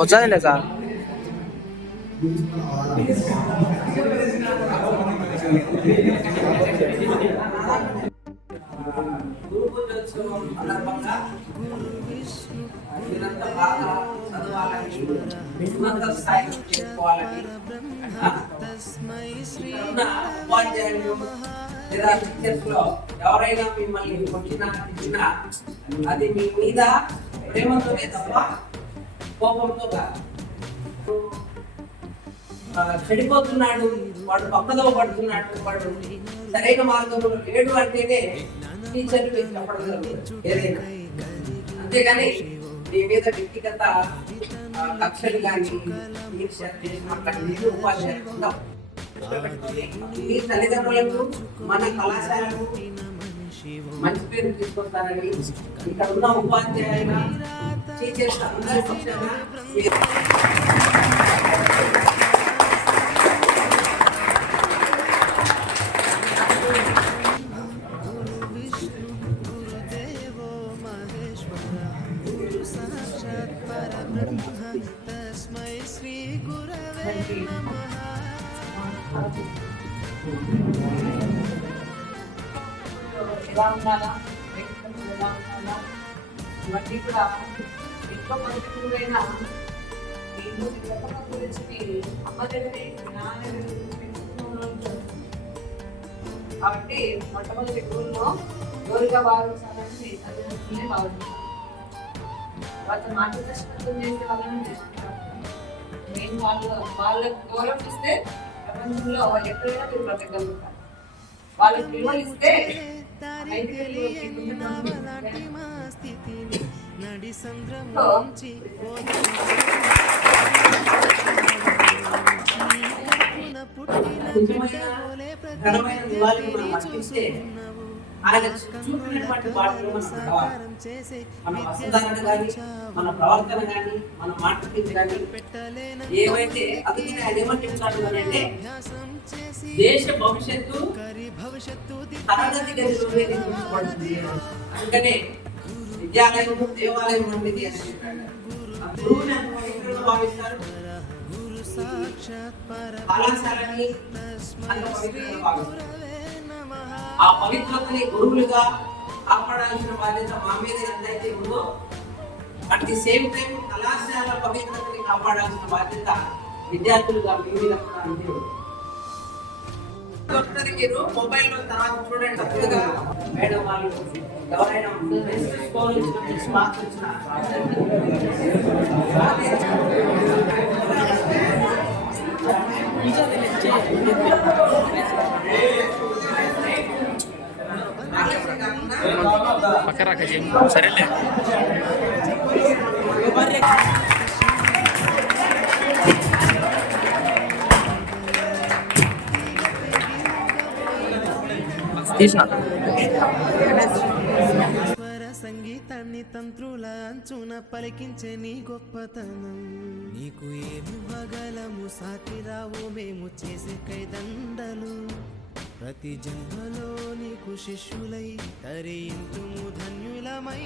వచ్చాదండి sir గురు పూజోత్సవం సందర్భంగా మీరంతా బాగా చదవాలని ఉన్నత స్థాయికి చేసుకోవాలని లేదా టీచర్స్లో ఎవరైనా మిమ్మల్ని కొట్టినా తిట్టినా అది మీ మీద ప్రేమతోనే తప్ప కోపంతో కాదు. చెడిపోతున్నాడు వాడు పక్కదో పడుతున్నాడు వాడు సరైన మార్గంలో లేడు అంటేనే టీచర్ చెప్పడం జరుగుతుంది. ఏదైనా. అంతేగాని మీ మీద వ్యక్తిగత కక్షలు కానీ ఈర్ష్య, ద్వేషం అట్లాంటివి ఉపాధ్యాయులు ఉండవు. మీ తల్లిదండ్రులకు మన కళాశాలకు మంచి పేరు తీసుకొస్తారని ఇక్కడ ఉన్న ఉపాధ్యాయుల టీచర్స్ అందరి పక్షాన నమః. ఎలా ఉండాలా ఎలా ఉండాలా ఇవన్నీ కూడా ఎక్కువ మంచిగా నేను వ్యక్తిత్వం గురించి అమ్మ దగ్గరే నాన్న దగ్గర కాబట్టి మొట్టమొదటి గురువులో గోరుగా భావించాలని వాళ్ళ మార్గదర్శకత్వం చేసే వాళ్ళని చేసుకుంటారు వాళ్ళు వాళ్ళకి గౌరవం ఇస్తే ప్రపంచంలో వాళ్ళు ఎక్కడైనా మీరు బ్రతకగలుగుతారు. వాళ్ళకి విలువలు ఇస్తే అయితే వీళ్ళు నిజమైన ఘనమైన నివాళిని మనం అర్పిస్తే ఆయన చూపినటువంటి వాటిలో మనం. మన వస్త్రధారణ కానీ మన ప్రవర్తన కానీ మన మాట తీరు కానీ ఏవైతే అందుకని ఆయన చెప్తాడు అని అంటే దేశ భవిష్యత్తు తరగతి గదిలోనే నిర్మించబడుతుంది అందుకనే విద్యాలయం దేవాలయం ఆ గురువుని భావిస్తారు? కళాశాలని భావిస్తారు. ఆ పవిత్రతని గురువులుగా కాపాడాల్సిన బాధ్యత మా మీద ఎంతైతే ఉందో అట్ ది సేమ్ టైం కళాశాల పవిత్రతని కాపాడాల్సిన బాధ్యత విద్యార్థులుగా మీ మీద కూడా ఉంది. మీరు మొబైల్లో తర్వాత చూడండి చక్కగా మేడం వాళ్ళు ఎవరైనా ఫోన్ వచ్చిన మార్క్స్ పక్కన రాక సరేలే. తీసిన. స్వర సంగీతాన్ని తంత్రుల అంచున పలికించే నీ గొప్పతనం. నీకు ఏమి సాటి రావు మేము చేసే కైదండలు. ప్రతి జన్మలో నీకు శిష్యులై తరింతుము ధన్యులమై.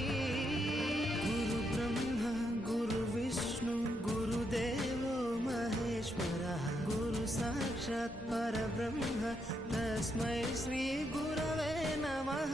గురు బ్రహ్మ గురు విష్ణు గురుదేవో మహేశ్వర గురు సాక్షాత్ పరబ్రహ్మ తస్మై శ్రీ గురవే నమః.